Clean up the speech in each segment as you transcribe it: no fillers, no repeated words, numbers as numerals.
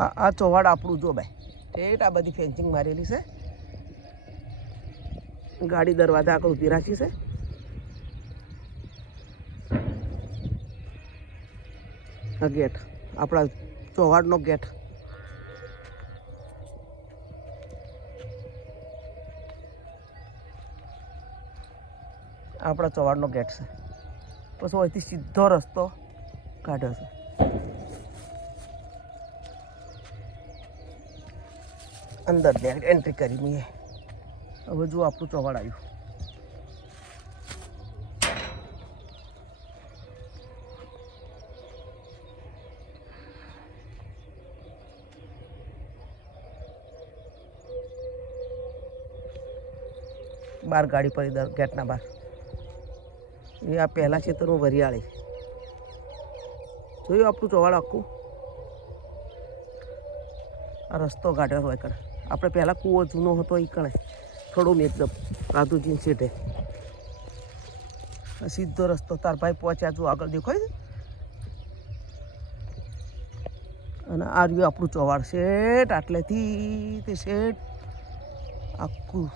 આ ચોવાડ આપણું જો ભાઈ ઠેઠ આ બધી ફેન્સિંગ મારેલી છે. ગાડી દરવાજા આગળ ઊભી રાખી છે. આ ગેટ આપણા ચોવાડનો ગેટ. આપણા ચોવાડનો ગેટ છે. પછી અહીંથી સીધો રસ્તો કાઢ્યો છે. અંદર એન્ટ્રી કરી મેં. હવે જો આપણું ચોવાડ આવ્યું. બહાર ગાડી પડી ગેટના બહાર. એ આ પહેલાં ખેતરનું વરિયાળી. જોયું આપણું ચોવાડ આખું. આ રસ્તો કાઢ્યો હોય કણે. આપણે પહેલાં કૂવો જૂનો હતો એ કણે થોડું એકદમ રાધુજીને છેટે. સીધો રસ્તો તાર ભાઈ પહોંચ્યા જો આગળ દેખાય છે. અને આ રહ્યું આપણું ચોવાડ. શેઠ આટલેથી તે શેઠ આખું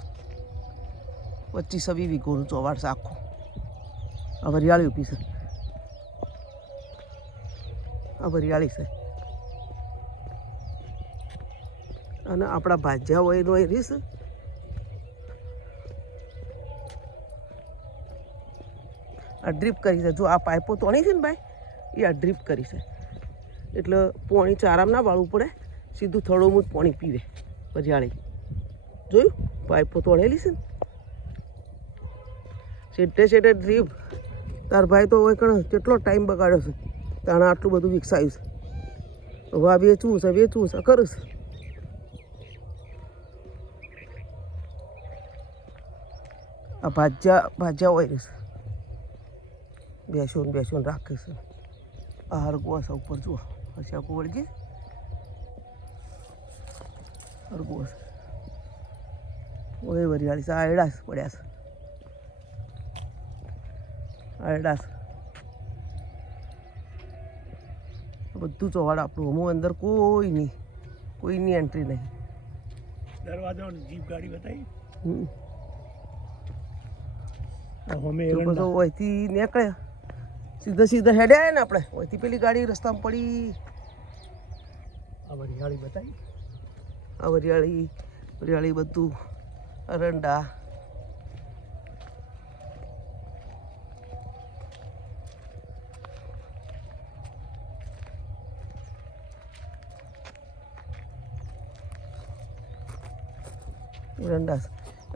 25-26 વીઘોનું ચોવાડ છે આખું. આ વરિયાળી ઊભી છે. આ વરિયાળી છે. અને આપણા ભાજ્યા હોય એનો એ રીસ. આ ડ્રીપ કરી છે. જો આ પાઇપો તોડી છે ને ભાઈ એ આ ડ્રીપ કરી છે. એટલે પાણી ચારામાં ના વાળવું પડે. સીધું થડોમાં જ પાણી પીવે વરિયાળી. જોયું પાઇપો તોડેલી છે ને. છેટે છેટે ડ્રીપ. તાર ભાઈ તો હોય કણ કેટલો ટાઈમ બગાડ્યો છે. તાણે આટલું બધું વિકસાયું છે. હવે આ વેચવું છે કરું છે. આ ભાજ્યા હોય છે. બેસું રાખે છે. આ હરગો છે ઉપર જુઓ. હશે આખું વળગી હરગો છે. ઓય વરિયાળી છે. આ એડા પડ્યા છે. આયડા બધું ચોવાડ આપણું. હું અંદર કોઈની એન્ટ્રી નહીં. દરવાજો જીપ ગાડી બતાવી. બધું અહીંથી નીકળે સીધા હેડે ને આપણે. અહીંથી પેલી ગાડી રસ્તામાં પડી. આ વરિયાળી બતાવી. આ વરિયાળી બધું અરંડા. એરંડા છે.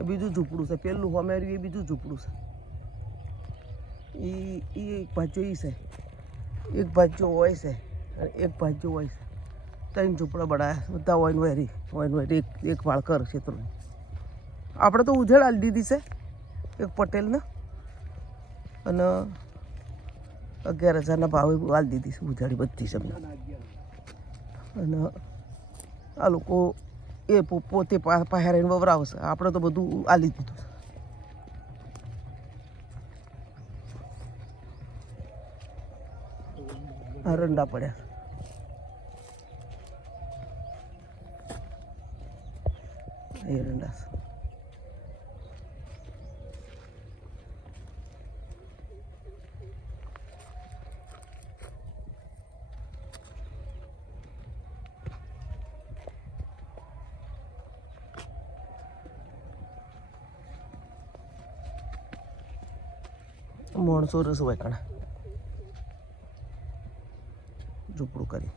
બીજું ઝૂંપડું છે. પેલું હોમેર્યું એ બીજું ઝૂંપડું છે. એ એક ભાજો એ છે. એક ભાજો હોય છે અને એક ભાજો હોય છે. 3 ઝૂંપડા બનાવ્યા બધા હોય એક વાળ કર ક્ષેત્રોની. આપણે તો ઉજળ આલી દીધી છે એક પટેલને. અને 11,000ના ભાવે આલી દીધી છે ઉજાડી બધી જમીન. અને આ લોકો એ પોતે પહેરીને વવરાવશે. આપણે તો બધું આલી દીધું. અરંડા પડ્યા. એરંડા માણસો રસ હોય કણા ઝૂંપડું કરી.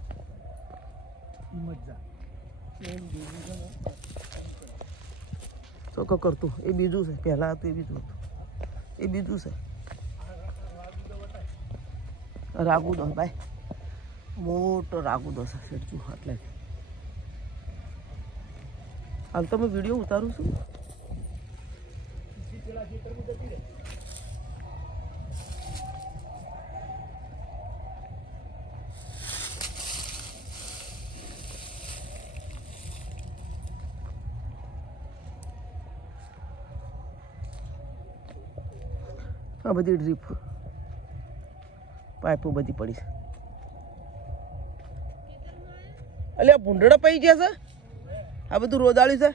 ચોખ્ખો કરતું એ બીજું છે. પહેલાં હતું એ બીજું હતું. એ બીજું છે. રાગુદો ભાઈ મોટો રાગુદો છે સેઠું. એટલે હાલ તો મેં વિડીયો ઉતારું છું. આ બધી ડ્રીપ પાઇપો બધી પડી છે. અલ્યા ભૂંડડા પડી ગયા છે આ બધું રોદાળ્યું છે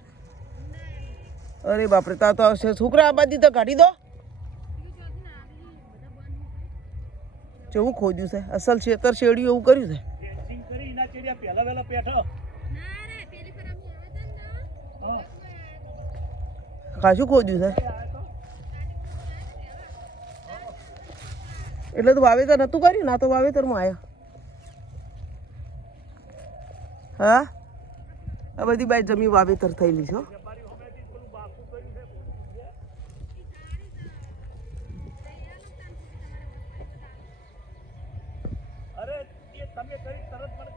અરે બાપરે તા તો આવશે છોકરા આ બાજુ તો કાઢી દો કેવું ખોદ્યું છે અસલ છેતર શેડ્યું એવું કર્યું છે ફેન્સિંગ કરી ના ચેડિયા પહેલા વહેલા પેઠો હા કાશું ખોદ્યું છે એટલે તો વાવેતર નતું કર્યું ના તો વાવેતરમાં આવ્યા હા આ બધી બાય જમીન વાવેતર થયેલી છે હો. અમારી હોમેથી પેલું બાકું કર્યું છે અરે એ તમે કરી તરત મને